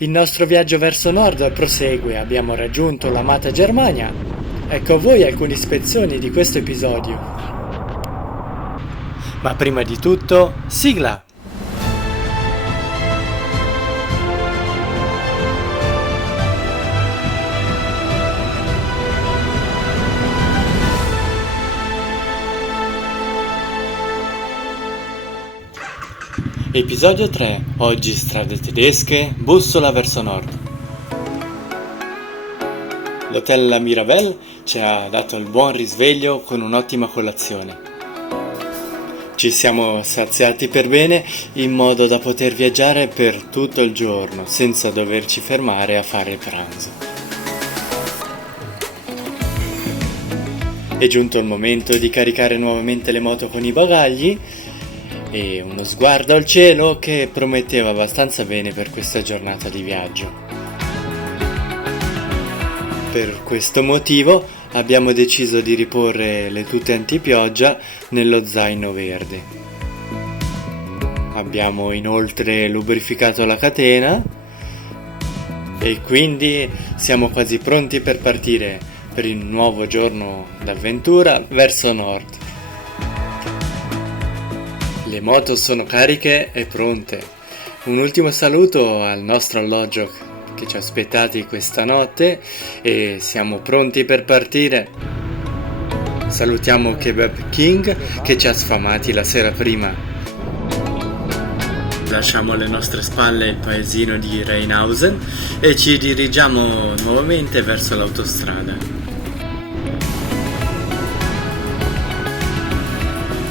Il nostro viaggio verso nord prosegue, abbiamo raggiunto l'amata Germania. Ecco a voi alcune spezzoni di questo episodio. Ma prima di tutto, sigla! Episodio 3. Oggi strade tedesche, bussola verso nord. L'hotel La Mirabelle ci ha dato il buon risveglio con un'ottima colazione. Ci siamo saziati per bene in modo da poter viaggiare per tutto il giorno senza doverci fermare a fare il pranzo. È giunto il momento di caricare nuovamente le moto con i bagagli e uno sguardo al cielo che prometteva abbastanza bene per questa giornata di viaggio. Per questo motivo abbiamo deciso di riporre le tute antipioggia nello zaino verde. Abbiamo inoltre lubrificato la catena e quindi siamo quasi pronti per partire per il nuovo giorno d'avventura verso nord. Le moto sono cariche e pronte. Un ultimo saluto al nostro alloggio che ci ha aspettati questa notte e siamo pronti per partire. Salutiamo Kebab King che ci ha sfamati la sera prima. Lasciamo alle nostre spalle il paesino di Rheinhausen e ci dirigiamo nuovamente verso l'autostrada.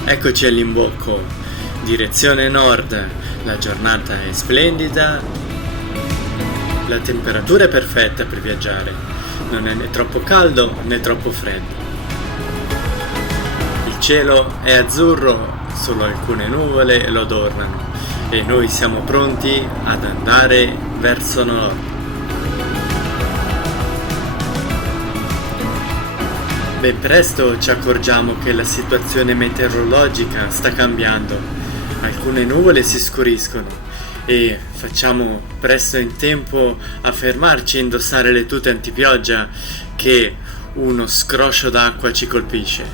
Eccoci all'imbocco. Direzione nord, la giornata è splendida, la temperatura è perfetta per viaggiare, non è né troppo caldo né troppo freddo. Il cielo è azzurro, solo alcune nuvole lo adornano e noi siamo pronti ad andare verso nord. Ben presto ci accorgiamo che la situazione meteorologica sta cambiando. Alcune nuvole si scuriscono e facciamo presto in tempo a fermarci e indossare le tute antipioggia che uno scroscio d'acqua ci colpisce.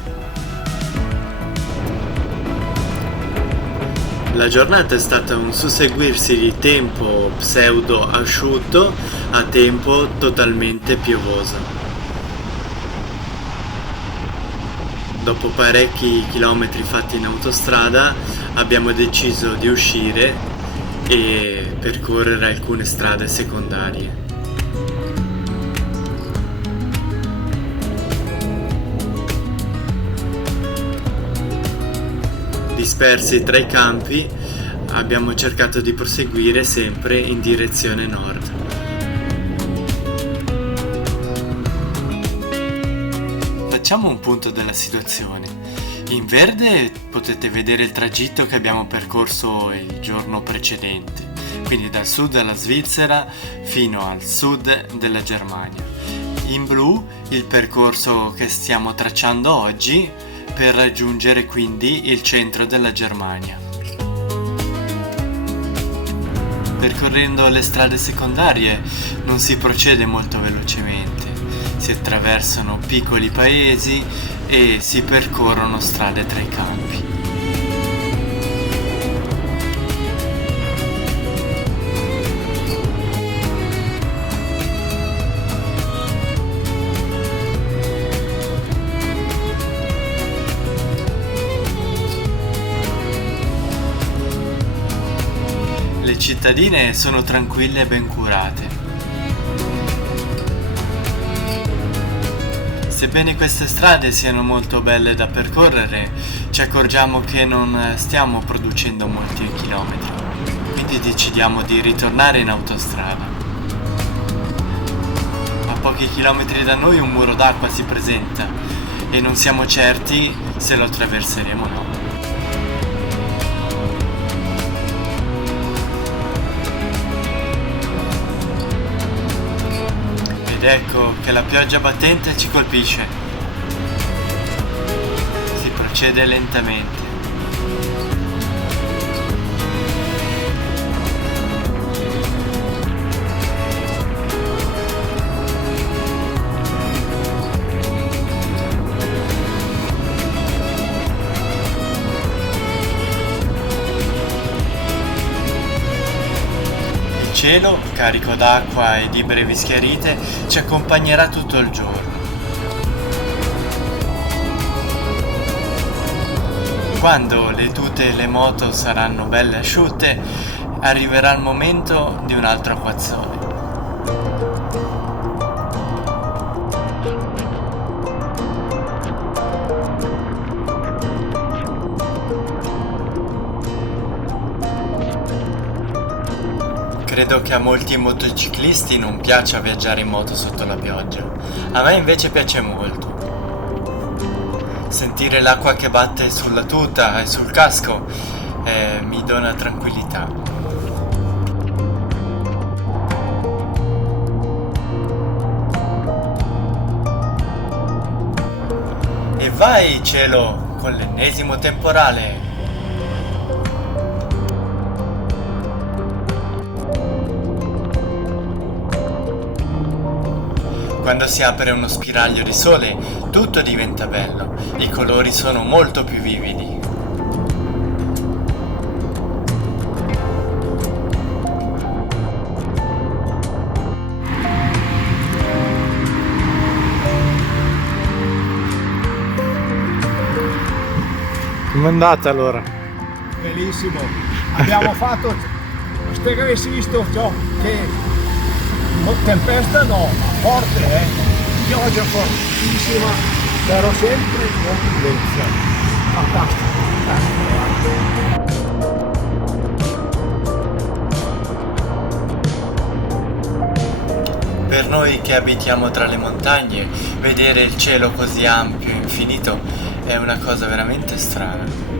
La giornata è stata un susseguirsi di tempo pseudo asciutto a tempo totalmente piovoso. Dopo parecchi chilometri fatti in autostrada abbiamo deciso di uscire e percorrere alcune strade secondarie. Dispersi tra i campi abbiamo cercato di proseguire sempre in direzione nord. Facciamo un punto della situazione. In verde potete vedere il tragitto che abbiamo percorso il giorno precedente, quindi dal sud della Svizzera fino al sud della Germania. In blu il percorso che stiamo tracciando oggi per raggiungere quindi il centro della Germania. Percorrendo le strade secondarie non si procede molto velocemente. Si attraversano piccoli paesi e si percorrono strade tra i campi. Le cittadine sono tranquille e ben curate. Sebbene queste strade siano molto belle da percorrere, ci accorgiamo che non stiamo producendo molti chilometri, quindi decidiamo di ritornare in autostrada. A pochi chilometri da noi un muro d'acqua si presenta e non siamo certi se lo attraverseremo o no. Ed ecco che la pioggia battente ci colpisce. Si procede lentamente. cielo, carico d'acqua e di brevi schiarite, ci accompagnerà tutto il giorno. Quando le tute e le moto saranno belle asciutte, arriverà il momento di un altro acquazzone. Credo che a molti motociclisti non piaccia viaggiare in moto sotto la pioggia. A me invece piace molto. Sentire l'acqua che batte sulla tuta e sul casco mi dona tranquillità. E vai cielo con l'ennesimo temporale! Quando si apre uno spiraglio di sole, tutto diventa bello, i colori sono molto più vividi. Com'è andata allora? Bellissimo, abbiamo fatto, se avessi visto ciò che tempesta no, forte pioggia fortissima, però sempre con prudenza, fantastico, Per noi che abitiamo tra le montagne, vedere il cielo così ampio e infinito è una cosa veramente strana.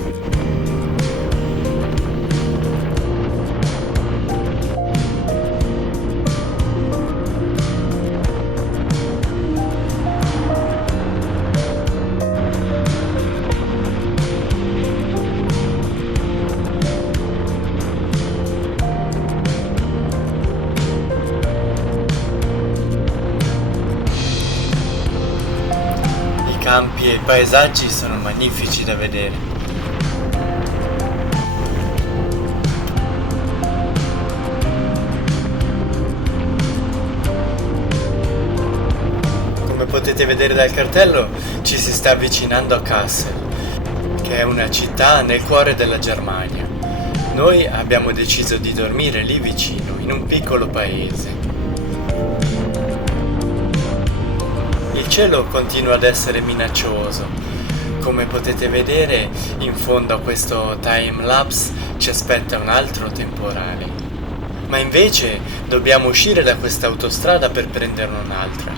I campi e i paesaggi sono magnifici da vedere. Come potete vedere dal cartello, ci si sta avvicinando a Kassel, che è una città nel cuore della Germania. Noi abbiamo deciso di dormire lì vicino, in un piccolo paese. Il cielo continua ad essere minaccioso. Come potete vedere, in fondo a questo time-lapse ci aspetta un altro temporale. Ma invece dobbiamo uscire da questa autostrada per prenderne un'altra.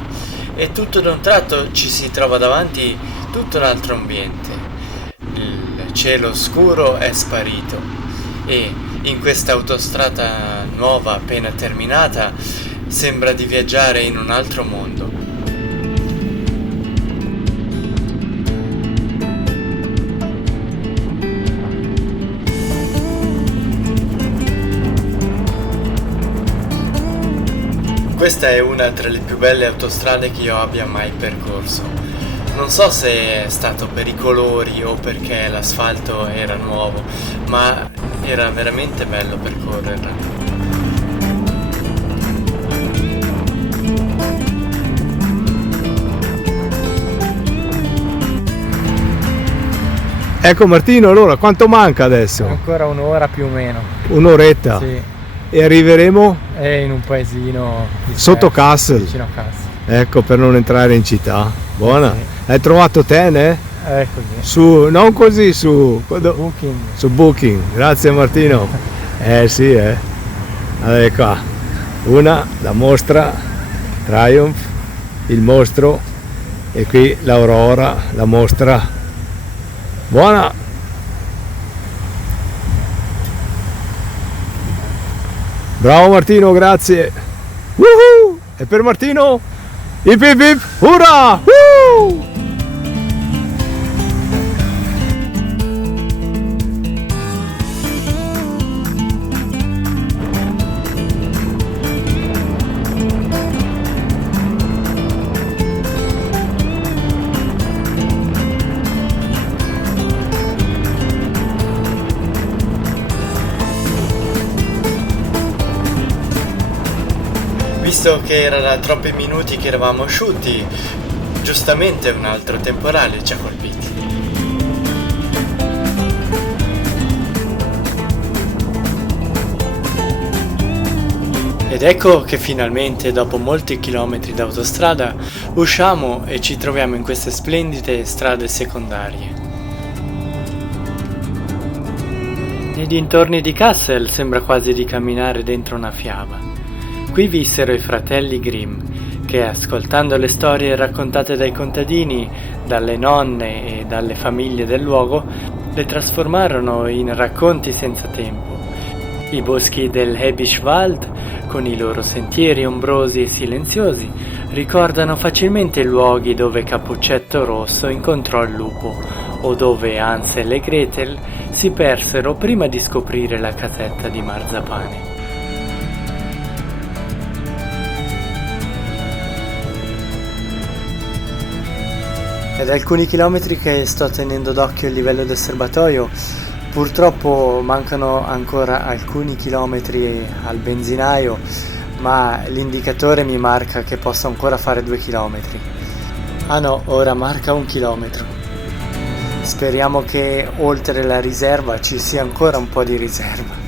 E tutto da un tratto ci si trova davanti tutto un altro ambiente. Il cielo scuro è sparito e in questa autostrada nuova appena terminata sembra di viaggiare in un altro mondo. Questa è una tra le più belle autostrade che io abbia mai percorso. Non so se è stato per i colori o perché l'asfalto era nuovo, ma era veramente bello percorrerla. Ecco Martino, allora quanto manca adesso? Ancora un'ora più o meno. Un'oretta? Sì, E arriveremo è in un paesino sotto Kassel. vicino a Kassel. Ecco, per non entrare in città. Buona. Sì. Hai trovato te, ne? È così. Su, non così, su Booking. su Booking. Grazie Martino. Sì, Allora qua. Una, la mostra, Triumph, il mostro, e qui l'Aurora, la mostra. Buona! Bravo Martino, grazie. Woohoo! E per Martino, ip ip ip, ura! Woo! visto che era da troppi minuti che eravamo asciutti, giustamente un altro temporale ci ha colpiti. Ed ecco che finalmente, dopo molti chilometri d'autostrada, usciamo e ci troviamo in queste splendide strade secondarie. Nei dintorni di Kassel sembra quasi di camminare dentro una fiaba. Qui vissero i fratelli Grimm, che ascoltando le storie raccontate dai contadini, dalle nonne e dalle famiglie del luogo, le trasformarono in racconti senza tempo. I boschi del Hebischwald, con i loro sentieri ombrosi e silenziosi, ricordano facilmente luoghi dove Cappuccetto Rosso incontrò il lupo, o dove Hansel e Gretel si persero prima di scoprire la casetta di marzapane. È da alcuni chilometri che sto tenendo d'occhio il livello del serbatoio. Purtroppo mancano ancora alcuni chilometri al benzinaio, ma l'indicatore mi marca che posso ancora fare 2 chilometri. Ah no, ora marca 1 chilometro. Speriamo che oltre la riserva ci sia ancora un po' di riserva.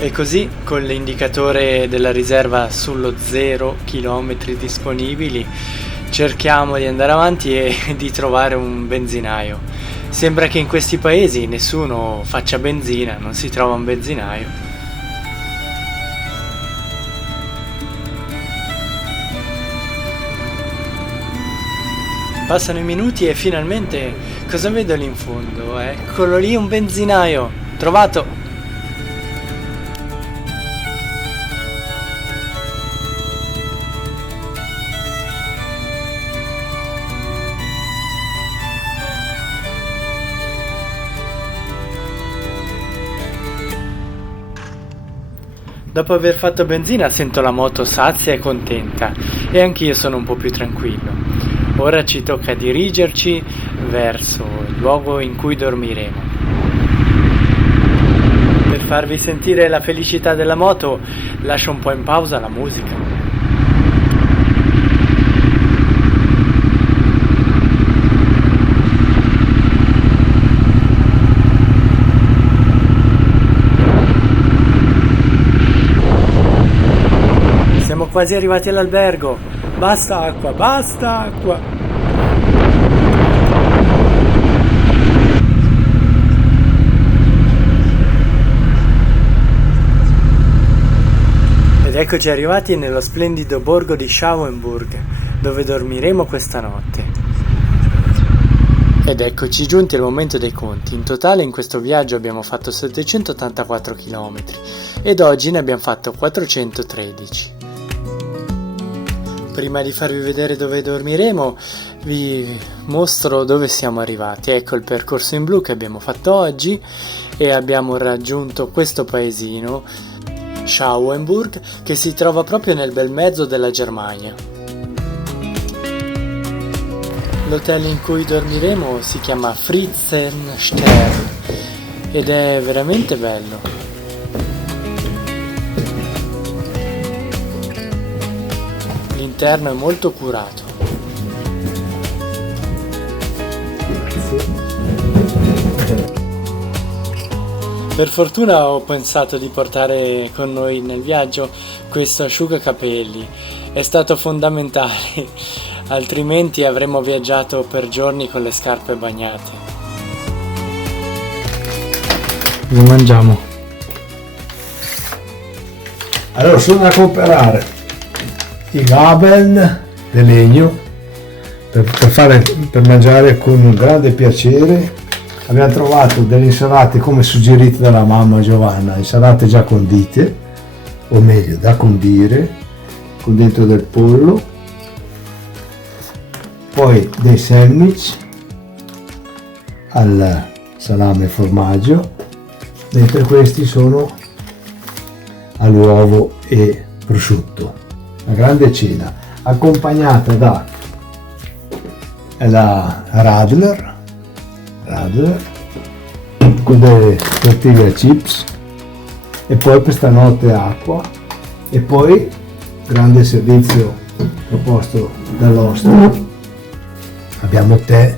E così, con l'indicatore della riserva sullo 0 km disponibili, cerchiamo di andare avanti e di trovare un benzinaio. Sembra che in questi paesi nessuno faccia benzina, non si trova un benzinaio. Passano i minuti e finalmente cosa vedo lì in fondo? Eccolo lì, un benzinaio! Trovato! Dopo aver fatto benzina sento la moto sazia e contenta e anch'io sono un po' più tranquillo. Ora ci tocca dirigerci verso il luogo in cui dormiremo. Per farvi sentire la felicità della moto lascio un po' in pausa la musica. Siamo quasi arrivati all'albergo. Basta acqua, basta acqua. Ed eccoci arrivati nello splendido borgo di Schauenburg, dove dormiremo questa notte. Ed eccoci giunti al momento dei conti. In totale in questo viaggio abbiamo fatto 784 km ed oggi ne abbiamo fatto 413. Prima di farvi vedere dove dormiremo, vi mostro dove siamo arrivati. Ecco il percorso in blu che abbiamo fatto oggi e abbiamo raggiunto questo paesino, Schauenburg, che si trova proprio nel bel mezzo della Germania. L'hotel in cui dormiremo si chiama Fritzenstern ed è veramente bello. L'interno è molto curato. Per fortuna ho pensato di portare con noi nel viaggio questo asciugacapelli. È stato fondamentale, altrimenti avremmo viaggiato per giorni con le scarpe bagnate. Cosa mangiamo? Allora sono da comprare i gabeln di legno per mangiare con un grande piacere. Abbiamo trovato delle insalate come suggerite dalla mamma Giovanna, insalate già condite, o meglio da condire, con dentro del pollo, poi dei sandwich al salame e formaggio, mentre questi sono all'uovo e prosciutto. Una grande cena accompagnata da la Radler con delle tortiglie chips e poi per stanotte acqua e poi grande servizio proposto dall'oste, abbiamo tè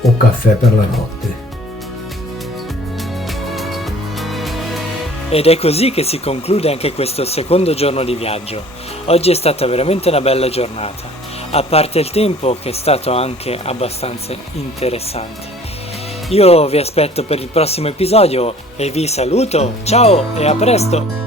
o caffè per la notte. Ed è così che si conclude anche questo secondo giorno di viaggio. Oggi è stata veramente una bella giornata, a parte il tempo che è stato anche abbastanza interessante. Io vi aspetto per il prossimo episodio e vi saluto, ciao e a presto!